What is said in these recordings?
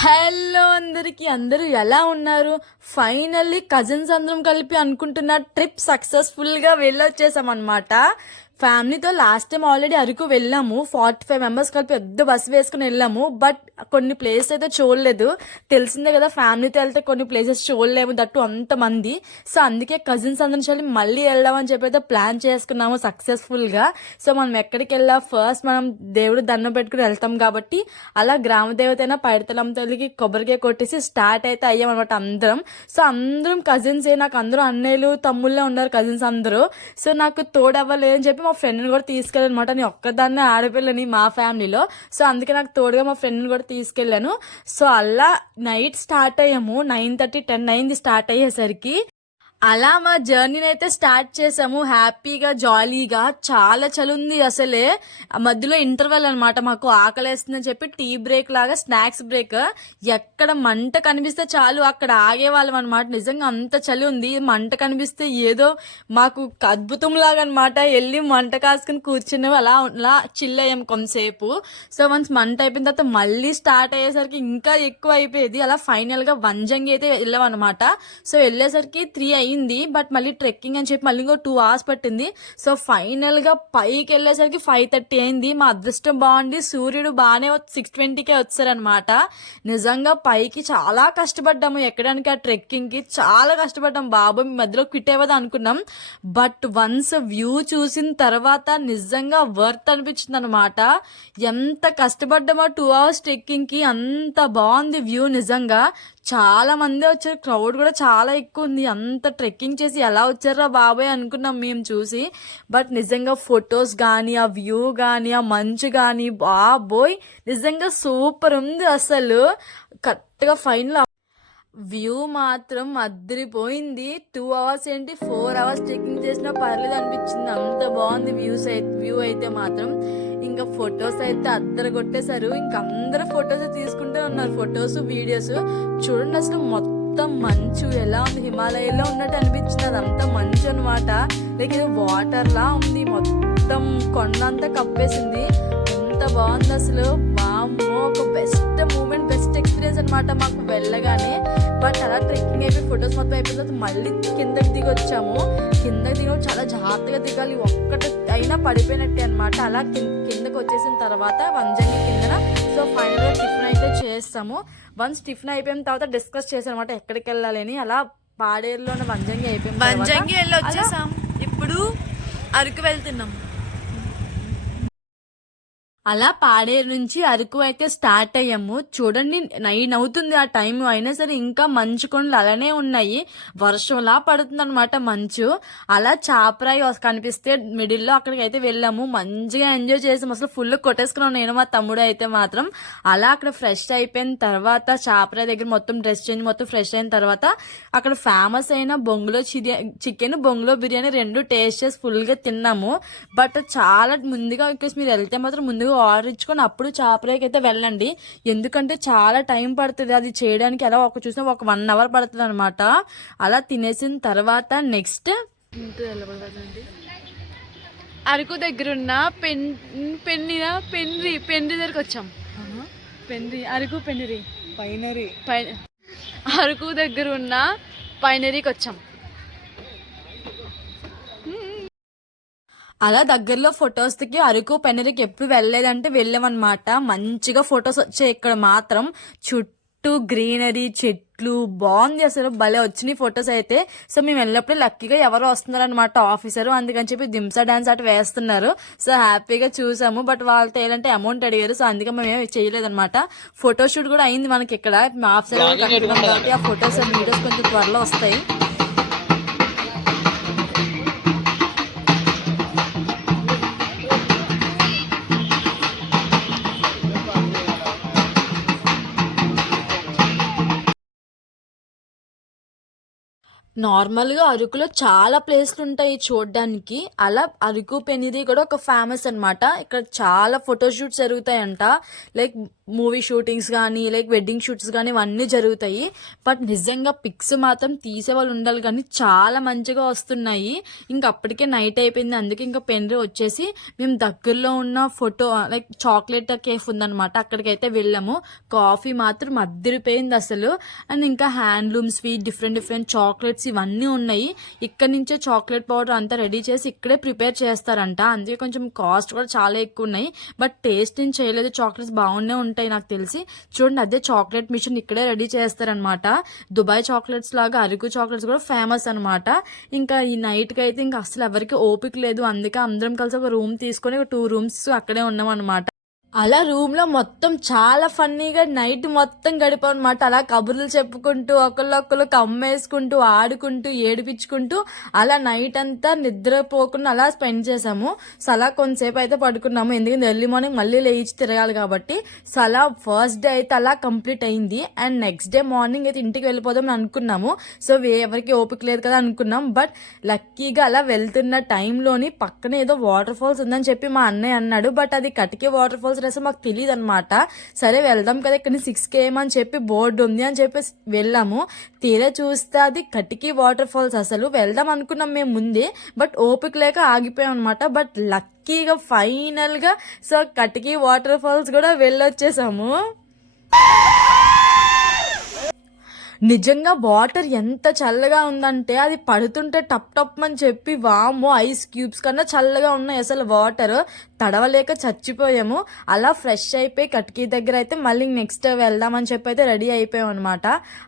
Hello అందరికి, అందరూ ఎలా ఉన్నారు? ఫైనల్లీ కజిన్స్ అందరం కలిపి అనుకుంటున్న ట్రిప్ సక్సెస్ఫుల్గా వెళ్ళొచ్చేసాం అనమాట. ఫ్యామిలీతో లాస్ట్ టైం ఆల్రెడీ అరకు వెళ్ళాము. 45 మెంబర్స్ కలిపి పెద్ద బస్సు వేసుకుని వెళ్ళాము. బట్ కొన్ని ప్లేసెస్ అయితే చూడలేదు. తెలిసిందే కదా, ఫ్యామిలీతో వెళ్తే కొన్ని ప్లేసెస్ చూడలేము, దట్టు అంతమంది. సో అందుకే కజిన్స్ అందరం చల్లి మళ్ళీ వెళ్దామని చెప్పి అయితే ప్లాన్ చేసుకున్నాము సక్సెస్ఫుల్గా. సో మనం ఎక్కడికి వెళ్ళా, ఫస్ట్ మనం దేవుడు దండం పెట్టుకుని వెళ్తాం కాబట్టి అలా గ్రామ దేవత అయినా పైడితలమ్మ తల్లికి కొబ్బరికాయ కొట్టేసి స్టార్ట్ అయితే అయ్యామన్నమాట అందరం. సో అందరం కజిన్స్, నాకు అందరూ అన్నయ్యలు తమ్ముళ్ళే ఉన్నారు కజిన్స్ అందరూ. సో నాకు తోడవ్వలేదు అని చెప్పి మా ఫ్రెండ్ని కూడా తీసుకెళ్ళానమాట. నేను ఒక్కదాన్నే ఆడపిల్లని మా ఫ్యామిలీలో. సో అందుకే నాకు తోడుగా మా ఫ్రెండ్ని కూడా తీసుకెళ్ళాను. సో అలా నైట్ స్టార్ట్ అయ్యాము. 9:30, 10 అయింది స్టార్ట్ అయ్యేసరికి. అలా మా జర్నీని అయితే స్టార్ట్ చేసాము హ్యాపీగా, జాలీగా. చాలా చలి ఉంది అసలే. మధ్యలో ఇంటర్వెల్ అనమాట, మాకు ఆకలేస్తుందని చెప్పి టీ బ్రేక్ లాగా స్నాక్స్ బ్రేక్. ఎక్కడ మంట కనిపిస్తే చాలు అక్కడ ఆగేవాళ్ళం అనమాట. నిజంగా అంత చలి ఉంది. మంట కనిపిస్తే ఏదో మాకు అద్భుతం లాగా అనమాట. వెళ్ళి మంట కాసుకుని కూర్చునేవి. అలా చిల్ అయ్యాం కొంతసేపు. సో వన్స్ మంట అయిపోయిన తర్వాత మళ్ళీ స్టార్ట్ అయ్యేసరికి ఇంకా ఎక్కువ అయిపోయేది. అలా ఫైనల్ గా వంజంగి అయితే వెళ్ళాం అనమాట. సో వెళ్ళేసరికి 3 అయింది. బట్ మళ్ళీ ట్రెక్కింగ్ అని చెప్పి మళ్ళీ ఇంకో 2 hours పట్టింది. సో ఫైనల్ గా పైకి వెళ్ళేసరికి 5:30 అయింది. మా అదృష్టం బాగుండి సూర్యుడు బాగానే 6:20కే వచ్చారనమాట. నిజంగా పైకి చాలా కష్టపడ్డాము ఎక్కడానికి. ఆ ట్రెక్కింగ్ కి చాలా కష్టపడ్డాం. బాబు మధ్యలో క్విట్ అవ్వదు అనుకున్నాం. బట్ వన్స్ వ్యూ చూసిన తర్వాత నిజంగా వర్త్ అనిపించింది అనమాట. ఎంత కష్టపడ్డామో 2 hours ట్రెక్కింగ్ కి, అంత బాగుంది వ్యూ. నిజంగా చాలా మంది వచ్చారు, క్రౌడ్ కూడా చాలా ఎక్కువ ఉంది. అంత ట్రెక్కింగ్ చేసి ఎలా వచ్చారా బాబాయ్ అనుకున్నాం మేము చూసి. బట్ నిజంగా ఫొటోస్ కానీ, ఆ వ్యూ కానీ, ఆ మంచు కానీ, బాబోయ్ నిజంగా సూపర్ ఉంది అసలు. కరెక్ట్గా ఫైనల్ వ్యూ మాత్రం అదిరిపోయింది. 2 hours ఏంటి, 4 hours ట్రెక్కింగ్ చేసినా పర్లేదు అనిపించింది. అంత బాగుంది వ్యూ అయితే మాత్రం. ఇంకా ఫొటోస్ అయితే అద్దరు కొట్టేశారు. ఇంక అందరూ ఫొటోస్ తీసుకుంటూ ఉన్నారు, ఫొటోస్ వీడియోస్. చూడండి అసలు మొత్తం మంచు ఎలా ఉంది, హిమాలయాల్లో ఉన్నట్టు అనిపించింది. అదంతా మంచు అనమాట. లైక్ ఇది వాటర్ లా ఉంది. మొత్తం కొండ అంతా కప్పేసింది. ఎంత బాగుంది అసలు. వామ్మో, ఒక బెస్ట్ మూమెంట్, బెస్ట్ ఎక్స్పీరియన్స్ అనమాట మాకు వెళ్ళగానే. బట్ అలా ట్రెక్కింగ్ అయిపోయి ఫొటోస్ మొత్తం అయిపోయిన తర్వాత మళ్ళీ కిందకి దిగి వచ్చాము. కిందకి దిగడం చాలా జాగ్రత్తగా దిగాలి, ఒక్కటి అయినా పడిపోయినట్టే అనమాట. అలా కిందకి వచ్చేసిన తర్వాత వంజంగి కిందన. సో ఫైనల్గా టిఫిన్ అయితే చేస్తాము. వన్స్ టిఫిన్ అయిపోయిన తర్వాత డిస్కస్ చేసాం అనమాట ఎక్కడికి వెళ్ళాలి అని. అలా పాడేరులో ఉన్న వంజంగి అయిపోయింది. వంజంగి వెళ్ళి వచ్చేసాం. ఇప్పుడు అరకు వెళ్తున్నాం. అలా పాడేరు నుంచి అరకు అయితే స్టార్ట్ అయ్యాము. చూడండి 9 అవుతుంది ఆ టైం అయినా సరే ఇంకా మంచు కొండలు అలానే ఉన్నాయి. వర్షంలా పడుతుంది అనమాట మంచు. అలా చాపరాయి కనిపిస్తే మిడిల్లో అక్కడికి అయితే వెళ్ళాము. మంచిగా ఎంజాయ్ చేసాము. అసలు ఫుల్ కొట్టేసుకున్నాం నేను మా తమ్ముడు అయితే మాత్రం. అలా అక్కడ ఫ్రెష్ అయిపోయిన తర్వాత చాపరాయి దగ్గర మొత్తం డ్రెస్ చేంజ్ మొత్తం ఫ్రెష్ అయిన తర్వాత అక్కడ ఫేమస్ అయిన బొంగులో చికెన్, బొంగులో బిర్యానీ 2 టేస్ట్ చేసి ఫుల్గా తిన్నాము. బట్ చాలా ముందుగా మీరు వెళ్తే మాత్రం ముందుగా ఆర్డర్ ఇచ్చుకొని అప్పుడు చాపరాయికి అయితే వెళ్ళండి. ఎందుకంటే చాలా టైం పడుతుంది అది చేయడానికి. అలా చూసినా ఒక 1 hour పడుతుంది అనమాట. అలా తినేసిన తర్వాత నెక్స్ట్ అరకు దగ్గరున్న పెన్రి దగ్గరకు వచ్చాం. అరకు అరకు దగ్గర ఉన్న పైనరీకి వచ్చాం. అలా దగ్గరలో ఫొటోస్ దిగి అరకు పెనరికి ఎప్పుడు వెళ్ళలేదంటే వెళ్ళామన్నమాట. మంచిగా ఫొటోస్ వచ్చాయి ఇక్కడ మాత్రం. చుట్టూ గ్రీనరీ, చెట్లు బాగుంది అసలు. భలే వచ్చినాయి ఫొటోస్ అయితే. సో మేము వెళ్ళినప్పుడు లక్కీగా ఎవరో వస్తున్నారు అనమాట, ఆఫీసరు. అందుకని చెప్పి దింసా డాన్స్ అటు వేస్తున్నారు. సో హ్యాపీగా చూసాము. బట్ వాళ్ళతో ఏంటంటే అమౌంట్ అడిగారు. సో అందుకే మేము ఏమి చేయలేదన్నమాట. ఫోటోషూట్ కూడా అయింది మనకి ఇక్కడ. ఆఫీసర్ కట్టుకున్నాం కాబట్టి ఆ ఫొటోస్ వీడియోస్ కొంచెం త్వరలో వస్తాయి. నార్మల్గా అరకులో చాలా ప్లేస్లు ఉంటాయి చూడడానికి. అలా అరకు పెనిది కూడా ఒక ఫేమస్ అన్నమాట. ఇక్కడ చాలా ఫోటోషూట్స్ జరుగుతాయంట. లైక్ మూవీ షూటింగ్స్ కానీ లైక్ వెడ్డింగ్ షూట్స్ కానీ ఇవన్నీ జరుగుతాయి. బట్ నిజంగా పిక్స్ మాత్రం తీసే వాళ్ళు ఉండాలి కానీ చాలా మంచిగా వస్తున్నాయి. ఇంక అప్పటికే నైట్ అయిపోయింది, అందుకే ఇంకా పెన్రీ వచ్చేసి మేము దగ్గరలో ఉన్న ఫోటో లైక్ చాక్లెట్ కేఫ్ ఉందన్నమాట, అక్కడికైతే వెళ్ళాము. కాఫీ మాత్రం అద్దరిపోయింది అసలు. అండ్ ఇంకా హ్యాండ్లూమ్స్వి డిఫరెంట్ డిఫరెంట్ చాక్లెట్స్ ఇవన్నీ ఉన్నాయి. ఇక్కడ నుంచే చాక్లెట్ పౌడర్ అంతా రెడీ చేసి ఇక్కడే ప్రిపేర్ చేస్తారంట. అందుకే కొంచెం కాస్ట్ కూడా చాలా ఎక్కువ ఉన్నాయి. బట్ టేస్ట్ నేను చేయలేదు, చాక్లెట్స్ బాగునే ఉంటాయి నాకు తెలిసి. చూడండి, అదే చాక్లెట్ మిషన్ ఇక్కడే రెడీ చేస్తారనమాట. దుబాయ్ చాక్లెట్స్ లాగా అరకు చాక్లెట్స్ కూడా ఫేమస్ అనమాట. ఇంకా ఈ నైట్కి అయితే ఇంకా అసలు ఎవరికి ఓపిక లేదు, అందుకే అందరం కలిసి ఒక రూమ్ తీసుకొని 2 రూమ్స్ అక్కడే ఉన్నాం అనమాట. అలా రూమ్ లో మొత్తం చాలా ఫన్నీగా నైట్ మొత్తం గడిపాం అనమాట. అలా కబుర్లు చెప్పుకుంటూ ఒకళ్ళొక్కరు కమ్మేసుకుంటూ ఆడుకుంటూ ఏడిపించుకుంటూ అలా నైట్ అంతా నిద్రపోకుండా అలా స్పెండ్ చేసాము. సో అలా కొంతసేపు అయితే పడుకున్నాము, ఎందుకంటే ఎర్లీ మార్నింగ్ మళ్ళీ లేచి తిరగాలి కాబట్టి. సో అలా ఫస్ట్ డే అయితే అలా కంప్లీట్ అయింది. అండ్ నెక్స్ట్ డే మార్నింగ్ అయితే ఇంటికి వెళ్ళిపోదాం అని అనుకున్నాము. సో ఎవరికి ఓపిక లేదు కదా అనుకున్నాం. బట్ లక్కీగా అలా వెళ్తున్న టైంలోని పక్కన ఏదో వాటర్ ఫాల్స్ ఉందని చెప్పి మా అన్నయ్య అన్నాడు. బట్ అది కటికే వాటర్ ఫాల్స్ అసలు మాకు తెలియదు అనమాట. సరే వెళ్దాం కదా, ఇక్కడ 6 km అని చెప్పి బోర్డు ఉంది అని చెప్పి వెళ్ళాము. తీరా చూస్తే అది కటికి వాటర్ ఫాల్స్. అసలు వెళ్దాం అనుకున్నాం మేము ముందే, బట్ ఓపిక లేక ఆగిపోయాం అనమాట. బట్ లక్కీగా ఫైనల్ గా సో కటికి వాటర్ ఫాల్స్ కూడా వెళ్ళొచ్చేసాము. నిజంగా వాటర్ ఎంత చల్లగా ఉందంటే అది పడుతుంటే టప్ టప్ అని చెప్పి వాము ఐస్ క్యూబ్స్ కన్నా చల్లగా ఉన్నాయి అసలు. వాటర్ తడవలేక చచ్చిపోయాము. అలా ఫ్రెష్ అయిపోయి కట్కీ దగ్గర అయితే మళ్ళీ నెక్స్ట్ వెళ్దామని చెప్పి అయితే రెడీ అయిపోయాం అనమాట.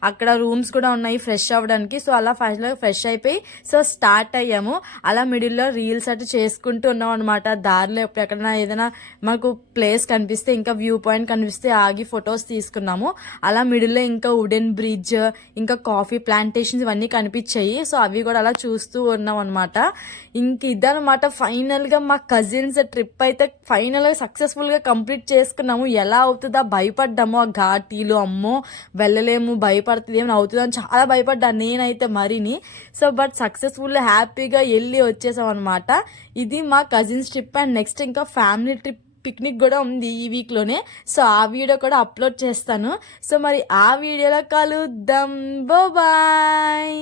అక్కడ రూమ్స్ కూడా ఉన్నాయి ఫ్రెష్ అవ్వడానికి. సో అలా ఫ్రెష్ అయిపోయి సో స్టార్ట్ అయ్యాము. అలా మిడిల్లో రీల్స్ అటు చేసుకుంటూ ఉన్నాం అనమాట. దారిలో ఎక్కడైనా ఏదైనా మాకు ప్లేస్ కనిపిస్తే ఇంకా వ్యూ పాయింట్ కనిపిస్తే ఆగి ఫొటోస్ తీసుకున్నాము. అలా మిడిల్లో ఇంకా వుడెన్ బ్రిడ్జ్ ఇంకా కాఫీ ప్లాంటేషన్స్ ఇవన్నీ కనిపించాయి. సో అవి కూడా అలా చూస్తూ ఉన్నాం అనమాట. ఇంక ఇదనమాట ఫైనల్ గా మా కజిన్స్ ట్రిప్ అయితే ఫైనల్ గా సక్సెస్ఫుల్ గా కంప్లీట్ చేసుకున్నాము. ఎలా అవుతుందా భయపడ్డాము, ఆ ఘాటీలు అమ్మో వెళ్ళలేము భయపడుతుంది ఏమైనా అవుతుందా అని చాలా భయపడ్డా నేనైతే మరిని. సో బట్ సక్సెస్ఫుల్ హ్యాపీగా వెళ్ళి వచ్చేసాం అనమాట. ఇది మా కజిన్స్ ట్రిప్. అండ్ నెక్స్ట్ ఇంకా ఫ్యామిలీ ట్రిప్ పిక్నిక్ కూడా ఉంది ఈ వీక్లోనే. సో ఆ వీడియో కూడా అప్లోడ్ చేస్తాను. సో మరి ఆ వీడియోలో కలుద్దాం. బాయ్.